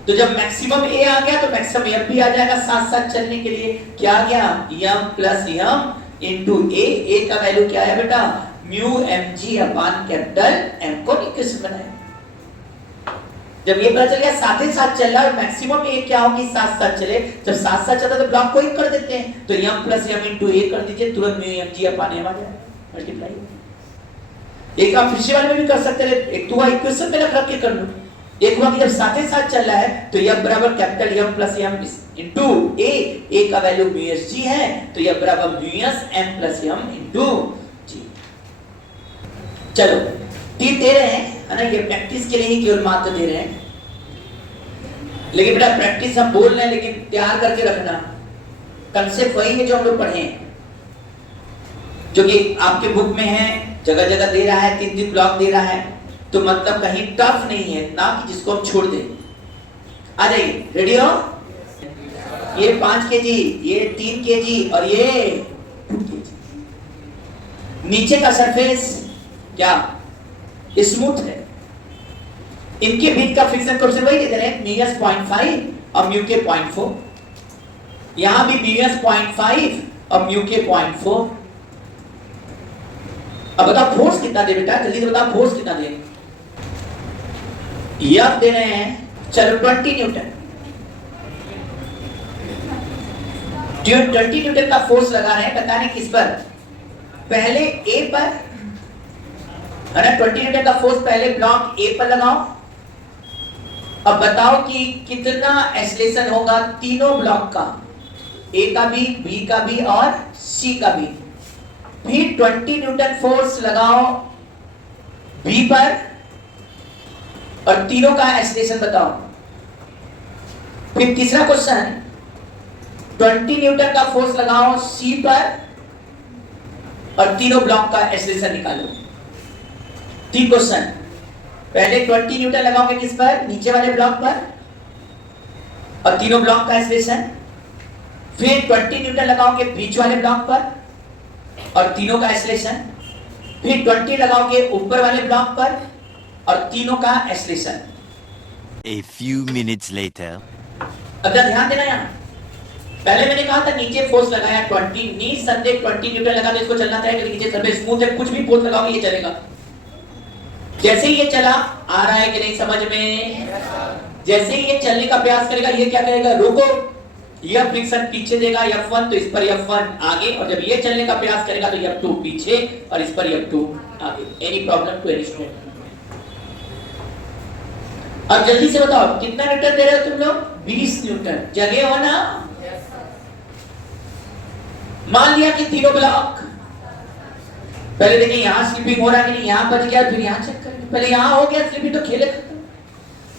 तो जब मैक्सिमम a आ गया तो मैक्सिमम m भी आ जाएगा साथ साथ चलने के लिए। क्या आ गया? m plus m into a का वैल्यू क्या है बेटा? Mu mg upon capital M को इक्वेशन बनाया। जब ये पता चल गया साथ ही साथ चल रहा है, मैक्सिमम a क्या होगी? साथ साथ चले। जब साथ साथ चलता तो ब्लॉक को ही कर देते हैं, तो m plus m into a कर दीजिए, तुरंत म्यू mg अपॉन m आ जाएगा, मल्टीप्लाई। एक आप पिछले वाले में भी कर सकते थे, एक तो इक्वेशन में रख के कर लो। एक हुआ कि जब साथ ही साथ चल रहा है तो m बराबर capital M plus m into a का वैल्यू म्यू s g है तो m बराबर mu s m plus m into g। चलो तीन दे रहे हैं है ना, ये प्रैक्टिस के लिए ही केवल मात्र दे रहे हैं, लेकिन बेटा प्रैक्टिस हम बोल रहे हैं लेकिन तैयार करके रखना, कंसेप्ट वही है जो हम लोग पढ़े हैं, जो कि आपके बुक में है, जगह जगह दे रहा है, 3 ब्लॉक दे रहा है, तो मतलब कहीं टफ नहीं है ना कि जिसको हम छोड़ दें। आ जाइए, रेडी हो? ये 5 kg, ये 3 kg और ये 2 kg। नीचे का सरफेस क्या स्मूथ है, इनके बीच का फ्रिक्शन कोएफिशिएंट वही दे रहे हैं म्यू 0.5 और म्यू के 0.4, यहां भी म्यू 0.5 और म्यू के 0.4। अब बताओ फोर्स कितना दे बेटा, जल्दी से बताओ फोर्स कितना दे? F दे रहे हैं, चलो 20 न्यूटन। 20 न्यूटन का फोर्स लगा रहे हैं, पता नहीं किस पर? पहले A पर है ना, 20 न्यूटन का फोर्स पहले ब्लॉक A पर लगाओ। अब बताओ कि कितना एक्सेलरेशन होगा तीनों ब्लॉक का, A का भी, B का भी और C का भी। फिर 20 न्यूटन फोर्स लगाओ B पर और तीनों का एक्सेलरेशन बताओ। फिर तीसरा क्वेश्चन 20 न्यूटन का फोर्स लगाओ C पर और तीनों ब्लॉक का एक्सेलरेशन निकालो। 3 क्वेश्चन, पहले 20 न्यूटन लगाओगे किस पर? नीचे वाले ब्लॉक पर और तीनों ब्लॉक का एक्सेलरेशन। फिर 20 न्यूटन लगाओगे बीच वाले ब्लॉक पर और तीनों का एक्सेलरेशन। फिर 20 लगाओगे ऊपर वाले ब्लॉक पर और तीनों का acceleration. A few minutes later. अब ध्यान देना यहाँ, पहले मैंने कहा था नीचे फोर्स लगाया 20, नी संदेह 20 न्यूटन लगा तो इसको चलना चाहिए, नीचे सरफेस स्मूथ है, कुछ भी फोर्स लगाओगे ये चलेगा। जैसे ही ये चला, आ रहा है कि नहीं समझ में? जैसे ही ये चलने का प्रयास करेगा, ये क्या करेगा? रोको, यह फ्रिक्शन पीछे देगा F1, तो इस पर F1 आगे, और जब ये चलने का प्रयास करेगा तो F2 पीछे और इस पर F2 आगे। Any problem to any student? अब जल्दी से बताओ कितना न्यूटन दे रहे हो तुम लोग? 20 न्यूटन। जगह हो ना? मान लिया कि तीनों ब्लॉक, पहले देखिए यहां स्लिपिंग हो रहा है कि नहीं, यहां बच गया, फिर यहां चेक करेंगे। पहले यहां हो गया स्लिपिंग तो खेले खत्म,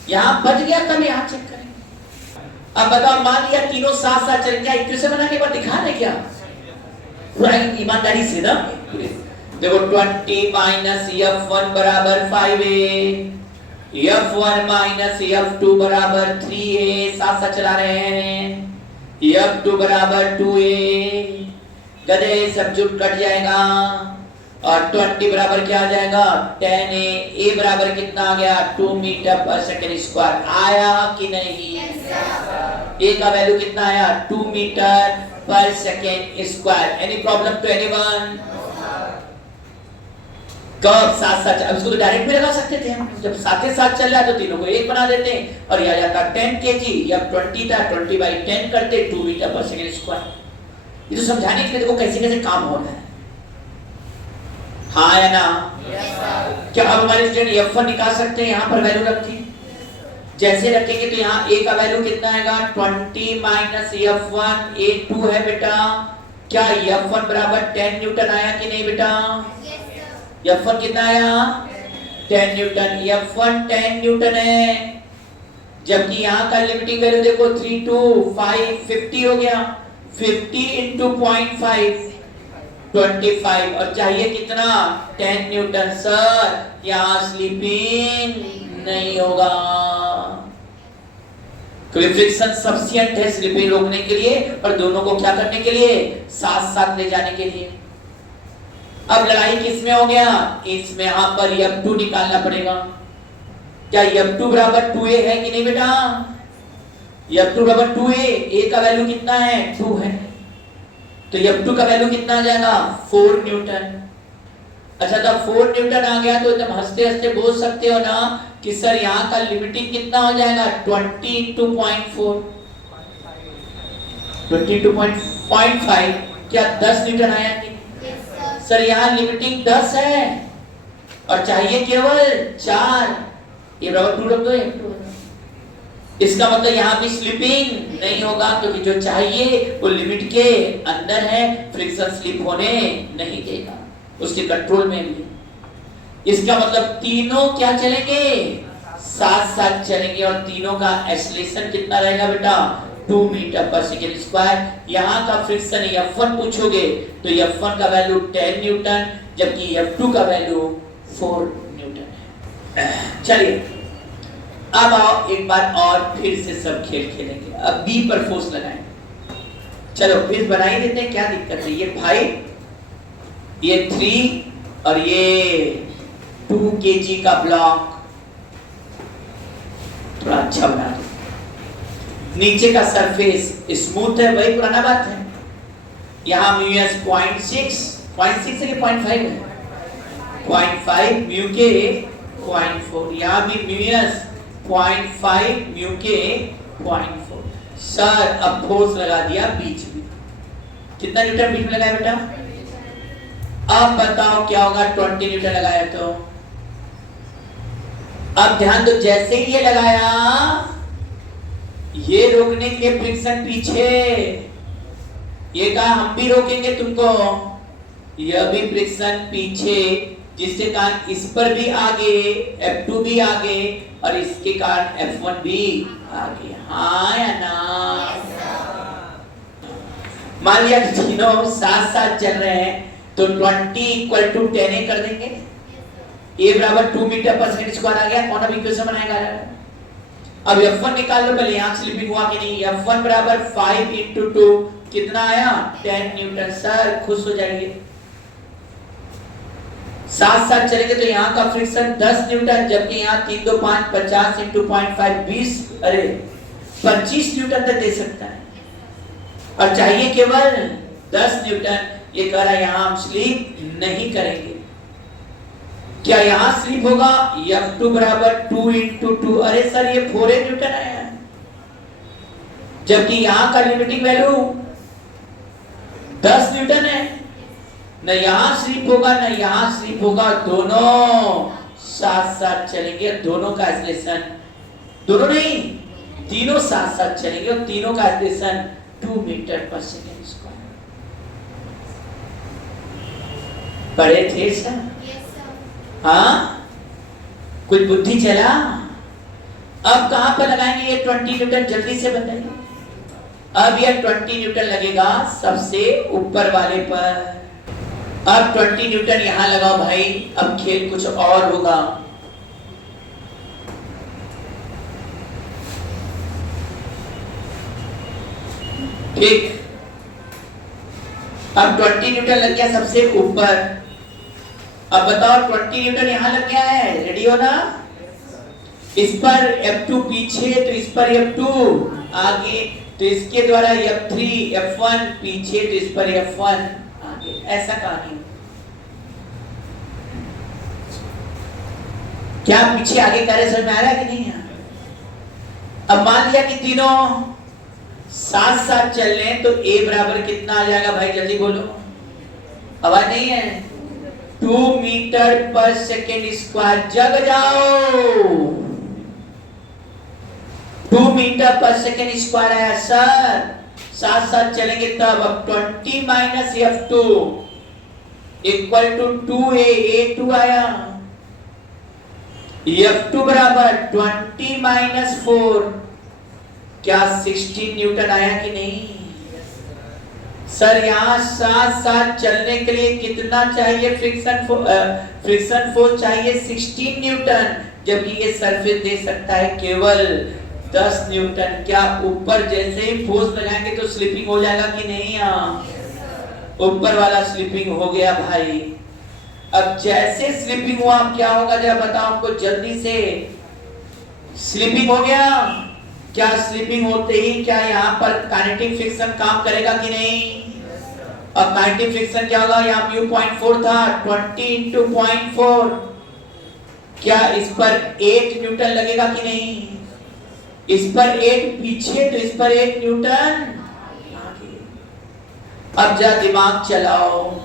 यहां बच गया तब यहां चेक करेंगे। अब बताओ मान लिया तीनों साथ साथ चल गया, इक्वेशन बना के बाद दिखा रहे क्या पूरा ईमानदारी से ना? देखो 20 माइनस F1 बराबर 5A, F1 माइनस F2 बराबर 3A, साथ साथ चला रहे हैं। F2 बराबर 2a, गधे सब्स्टिट्यूट कट जाएगा और 20 बराबर क्या आ जाएगा 10a, a बराबर कितना आ गया 2 मीटर पर सेकेंड स्क्वायर आया कि नहीं? a का वैल्यू कितना आया 2 metre per second square. Any problem to anyone? कब साथ साथ, अब इसको तो डायरेक्ट भी लगा सकते थे हम, जब साथ ही साथ चल रहा है तो तीनों को एक बना देते हैं और यह जाता 10 kg या 20 था 20/10 करते 2 मीटर पर सेकेंड स्क्वायर। ये तो समझाने के लिए देखो कैसे कैसे काम हो रहा है। हाँ या ना? क्या अब हमारे स्टूडेंट F1 निकाल सकते हैं? यहाँ पर वैल्यू रखती जैसे रखेंगे तो यहाँ a का वैल्यू कितना आएगा 20 माइनस F1, a 2 है बेटा। क्या F1 बराबर 10 न्यूटन आया कि नहीं बेटा? F1 कितना आया 10 न्यूटन। F1 10 न्यूटन है, जबकि यहाँ का लिमिटिंग वैल्यू देखो 3 to 5 50 हो गया। 50 into 0.5 25 और चाहिए कितना 10 न्यूटन। सर यहाँ स्लीपिंग नहीं होगा क्योंकि फ्रिक्शन सफिशिएंट है स्लिपिंग रोकने के लिए और दोनों को क्या करने के लिए साथ साथ ले जाने के लिए। अब लड़ाई किसमें हो गया? इसमें यहाँ पर F2 निकालना पड़ेगा। क्या F2 बराबर 2a है कि नहीं बेटा? F2 बराबर 2a, a का वैल्यू कितना है 2 है, तो F2 का वैल्यू कितना आ जाएगा 4 न्यूटन। अच्छा तो 4 न्यूटन आ गया तो एकदम हंसते हंसते बोल सकते हो ना कि सर यहाँ का लिमिटिंग कितना हो जाएगा 20 into 0.4 20 into 0.5 क्या 10 न्यूटन आया कि सर यहाँ लिमिटिंग 10 है और चाहिए केवल 4, ये बराबर 2 रख दो। इसका मतलब यहाँ भी स्लिपिंग नहीं होगा क्योंकि जो चाहिए वो लिमिट के अंदर है, फ्रिक्शन स्लिप होने नहीं देगा, उसके कंट्रोल में भी। इसका मतलब तीनों क्या चलेंगे साथ साथ चलेंगे और तीनों का एक्सेलरेशन कितना रहेगा बेटा 2 मीटर पर सेकेंड स्क्वायर। यहाँ का फ्रिक्शन F1 पूछोगे तो F1 का वैल्यू 10 न्यूटन जबकि F2 का वैल्यू 4 न्यूटन है। चलिए अब आओ एक बार और फिर से सब खेल खेलेंगे। अब B पर फोर्स लगाएं। चलो फिर बना ही देते हैं, क्या दिक्कत है। ये 5 ये 3 और ये 2 kg का ब्लॉक थोड़ा अच्छा बना दो। नीचे का सरफेस स्मूथ है, वही पुराना बात है। यहाँ म्यूएस 0.6 है कि 0.5 है 0.5 म्यू के 0.4, यहाँ भी म्यूएस 0.5 म्यू के 0.4। सर अब फोर्स लगा दिया बीच में, कितना न्यूटन बीच में लगाया बेटा? अब बताओ क्या होगा 20 न्यूटन लगाया तो। अब ध्यान दो, जैसे ही ये लगाया ये रोकने के लिए फ्रिक्शन पीछे, ये कहा हम भी रोकेंगे तुमको, यह भी फ्रिक्शन पीछे जिसके कारण इस पर भी आगे F2 भी आगे और इसके कारण F1 भी आगे। हाँ या ना? मान लिया तीनों साथ साथ चल रहे हैं तो 20 इक्वल टू 10a कर देंगे। a बराबर 2 मीटर पर सेकेंड स्क्वायर आ गया। कौन अब इक्वेशन बनाएगा? अब F1 निकाल लो पहले, यहाँ स्लिपिंग हुआ कि नहीं। F1 बराबर 5 into 2 कितना आया 10 न्यूटन। सर खुश हो जाइए, साथ साथ चलेंगे तो यहाँ का फ्रिक्शन 10 न्यूटन जबकि यहाँ 3 2 5 50 into 0.5 20 अरे 25 न्यूटन तक दे सकता है और चाहिए केवल 10 न्यूटन। ये कह रहा है यहाँ हम स्लीप नहीं करेंगे। क्या यहाँ स्लीप होगा? F2 बराबर 2 into 2, अरे सर ये 4 न्यूटन आया है जबकि यहाँ का लिमिटिंग वैल्यू 10 न्यूटन है। न यहाँ स्लीप होगा न यहाँ स्लीप होगा, दोनों साथ साथ चलेंगे। दोनों का एक्सेलरेशन, दोनों नहीं तीनों साथ साथ चलेंगे और तीनों का acceleration 2 metre per second square. पढ़े थे सर? हाँ कुछ बुद्धि चला। अब कहां पर लगाएंगे ये 20 न्यूटन? जल्दी से बताइए। अब ये 20 न्यूटन लगेगा सबसे ऊपर वाले पर। अब 20 न्यूटन यहां लगाओ भाई। अब खेल कुछ और होगा। ठीक, अब 20 न्यूटन लग गया सबसे ऊपर। अब बताओ 20 न्यूटन यहां लग गया है, रेडी हो ना? इस पर F2 पीछे, तो इस पर F2 आगे, तो इसके द्वारा F3 F1 पीछे, तो इस पर F1 आगे। ऐसा कहानी। क्या पीछे आगे कार्य समझ में आ रहा है कि नहीं? अब मान लिया कि तीनों साथ साथ चल रहे हैं, तो A बराबर कितना आ जाएगा भाई, जल्दी बोलो, आवाज नहीं है। 2 मीटर पर सेकेंड स्क्वायर। जग जाओ, 2 मीटर पर सेकेंड स्क्वायर आया सर, साथ साथ चलेंगे तब। अब 20 minus F2 equal to 2A, A2 आया। F2 बराबर 20 माइनस 4, क्या 16 न्यूटन आया कि नहीं? सर यहां साथ साथ चलने के लिए कितना चाहिए? फ्रिक्शन फोर्स चाहिए 16 न्यूटन, जबकि ये सरफेस दे सकता है केवल 10 न्यूटन। क्या ऊपर जैसे ही फोर्स लगाएंगे तो स्लिपिंग हो जाएगा कि नहीं? यहाँ ऊपर वाला स्लिपिंग हो गया भाई। अब जैसे स्लिपिंग हुआ, क्या होगा जरा बताओ हमको जल्दी से। स्लिपिंग हो गया, क्या स्लिपिंग होते ही क्या यहाँ पर काइनेटिक फ्रिक्शन काम करेगा कि नहीं? अब काइनेटिक फ्रिक्शन क्या होगा? यहाँ म्यू 0.4 था, 20 इंटू 0.4, क्या इस पर 8 न्यूटन लगेगा कि नहीं? इस पर 8 पीछे, तो इस पर 8 न्यूटन आगे। अब जरा दिमाग चलाओ,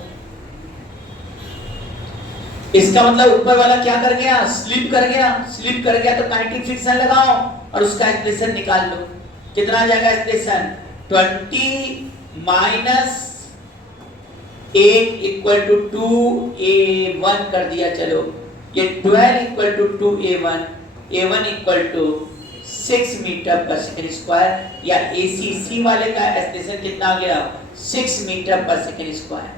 इसका मतलब ऊपर वाला क्या कर गया? स्लिप कर गया। स्लिप कर गया तो काइनेटिक फ्रिक्शन लगाओ और उसका एक्सप्रेशन निकाल लो। कितना आ जाएगा expression? 20 minus 8 equal to 2A1 कर दिया। चलो ये 12 equal to 2A1, A1 equal to 6 metre per second square, या ACC वाले का एक्सप्रेशन कितना आ गया? 6 मीटर पर सेकेंड स्क्वायर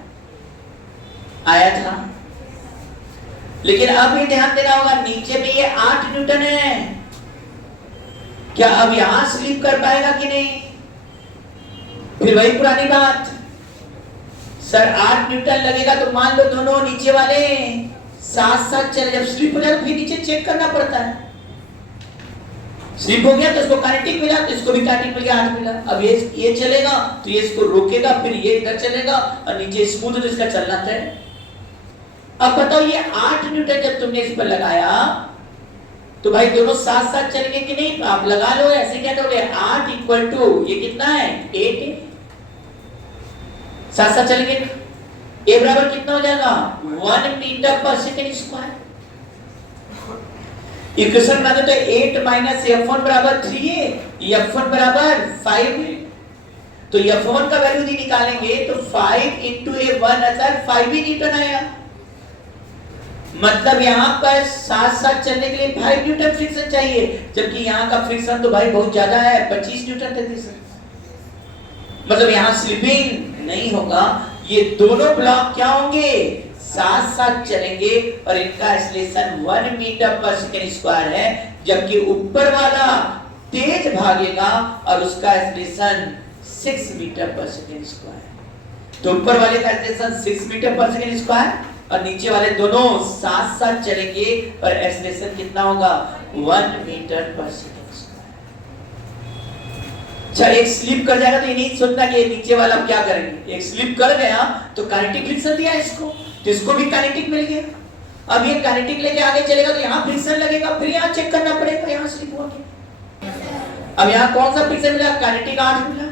आया था। लेकिन अब ये ध्यान देना होगा, नीचे में ये 8 न्यूटन है, क्या अब यहां स्लिप कर पाएगा कि नहीं? फिर वही पुरानी बात, सर 8 न्यूटन लगेगा तो मान लो दोनों नीचे वाले साथ साथ चले, जब स्लिप हो जाए तो फिर नीचे चेक करना पड़ता है। स्लिप हो गया तो इसको काइनेटिक मिला, तो इसको भी काइनेटिक मिल गया, 8 मिला। अब ये चलेगा तो ये इसको रोकेगा, फिर ये इधर चलेगा और नीचे स्मूथ तो इसका चलना तय। अब बताओ ये 8 न्यूटन जब तुमने इस पर लगाया तो भाई दोनों साथ साथ चलेंगे कि नहीं? आप लगा लो, ऐसे क्या करोगे? 8 इक्वल टू ये कितना है? 8। साथ साथ चलेंगे, ए बराबर कितना हो जाएगा? 1 metre per second square. Equation बना दो तो 8 माइनस F1 बराबर 3 है, F1 बराबर 5 है। तो F1 का वैल्यू यदि निकालेंगे तो 5 इंटू A1 सर 5 ही न्यूटन आया। मतलब यहाँ पर साथ साथ चलने के लिए 5 न्यूटन फ्रिक्शन चाहिए, जबकि यहाँ का फ्रिक्शन तो भाई बहुत ज्यादा है, 25 न्यूटन तक। मतलब यहाँ स्लिपिंग नहीं होगा। ये दोनों ब्लॉक क्या होंगे? साथ साथ चलेंगे और इनका acceleration 1 metre per second square है, जबकि ऊपर वाला तेज भागेगा और उसका acceleration 6 metre per second square. तो ऊपर वाले का acceleration 6 metre per second square और नीचे वाले दोनों साथ साथ चलेंगे और एक्सेलरेशन कितना होगा? 1 मीटर पर सेकेंड स्क्वायर। अच्छा, एक स्लिप कर जाएगा तो ये नहीं सोचना कि ये नीचे वाला हम क्या करेंगे। एक स्लिप कर गया तो काइनेटिक फ्रिक्शन दिया इसको, तो इसको भी काइनेटिक मिल गया। अब ये काइनेटिक लेके आगे चलेगा तो यहाँ फ्रिक्शन लगेगा, फिर यहाँ चेक करना पड़ेगा, यहाँ स्लिप हुआ क्या। अब यहाँ कौन सा फ्रिक्शन मिला? काइनेटिक 8 मिला।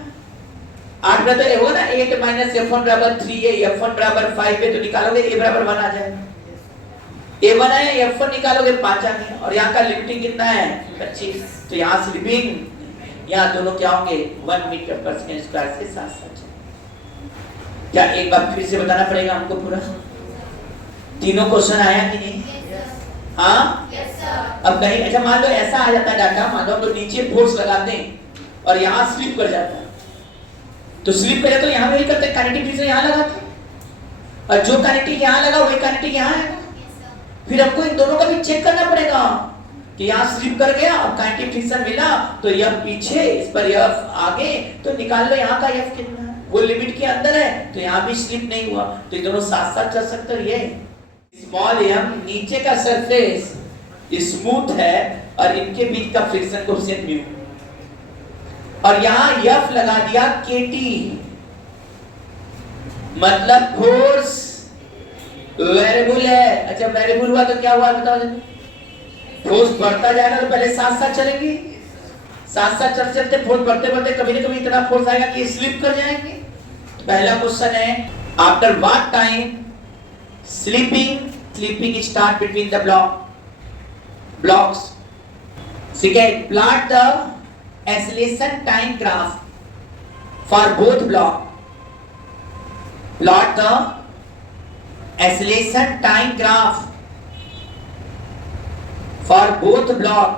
8 में तो ये होगा ना 8 माइनस F1 बराबर 3 है, F1 बराबर 5 है, तो निकालोगे A बराबर 1 आ जाएगा। A1 है, F1 निकालोगे 5 आ गया। और यहाँ का लिमिटिंग कितना है? 25। तो यहाँ स्लिपिंग, यहाँ दोनों क्या होंगे? 1 मीटर पर सेकेंड स्क्वायर से साथ साथ। क्या एक बार फिर से बताना पड़ेगा हमको पूरा? तीनों क्वेश्चन आया कि नहीं? हाँ yes, अब कहीं अच्छा मान लो ऐसा आ जाता है डाटा, मान लो हम लोग नीचे फोर्स लगाते हैं और यहाँ स्लिप कर जाता है, तो स्लिप करे तो यहाँ वही करते हैं, काइनेटिक फ्रिक्शन यहाँ लगाते हैं और जो काइनेटिक यहाँ लगा वही काइनेटिक यहाँ आएगा। फिर हमको इन दोनों का भी चेक करना पड़ेगा कि यहाँ स्लिप कर गया और काइनेटिक फ्रिक्शन मिला तो यह पीछे, इस पर यह आगे, तो निकाल लो यहाँ का यह कितना है, वो लिमिट के अंदर है तो यहाँ भी स्लिप नहीं हुआ, तो ये दोनों साथ साथ चल सकते हैं। ये स्मॉल एम नीचे का सरफेस स्मूथ है और इनके बीच का फ्रिक्शन कोएफिशिएंट म्यू, और यहाँ एफ लगा दिया केटी, मतलब फोर्स वेरिएबल है। अच्छा वेरिएबल हुआ तो क्या हुआ बताओ, फोर्स बढ़ता जाएगा तो पहले साथ साथ चलेंगे, साथ साथ चलते चलते फोर्स बढ़ते बढ़ते कभी ना कभी इतना फोर्स आएगा कि स्लिप कर जाएंगे। पहला क्वेश्चन है, after what time sleeping start between the blocks. Second, plot the acceleration time graph for both block. Plot the acceleration time graph for both block.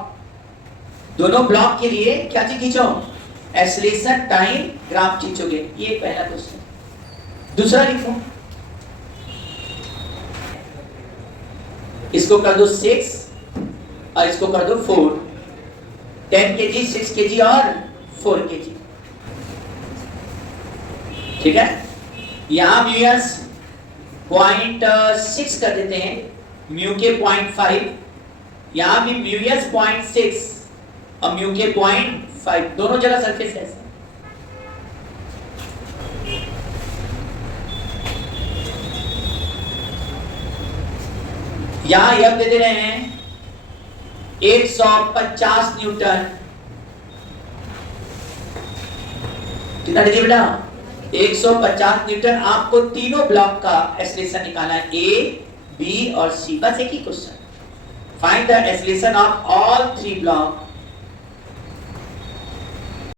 दोनों ब्लॉक के लिए क्या चीज खींचो, एक्सेलरेशन टाइम ग्राफ खींचोगे। ये पहला क्वेश्चन। दूसरा लिखो, इसको कर दो 6 और इसको कर दो 4, 10 kg, 6 kg और 4 kg, ठीक है। यहां म्यूएस 0.6 कर देते हैं, म्यू के 0.5, यहां भी म्यूएस 0.6 और म्यू के 0.5, दोनों जगह सरफेस है। यहां यह दे दे रहे हैं 150 न्यूटन, कितना दीजिए बेटा, 150 न्यूटन। आपको तीनों ब्लॉक का एक्सेलरेशन निकालना है, ए, बी और सी, बस एक ही question. Find the acceleration of all 3 block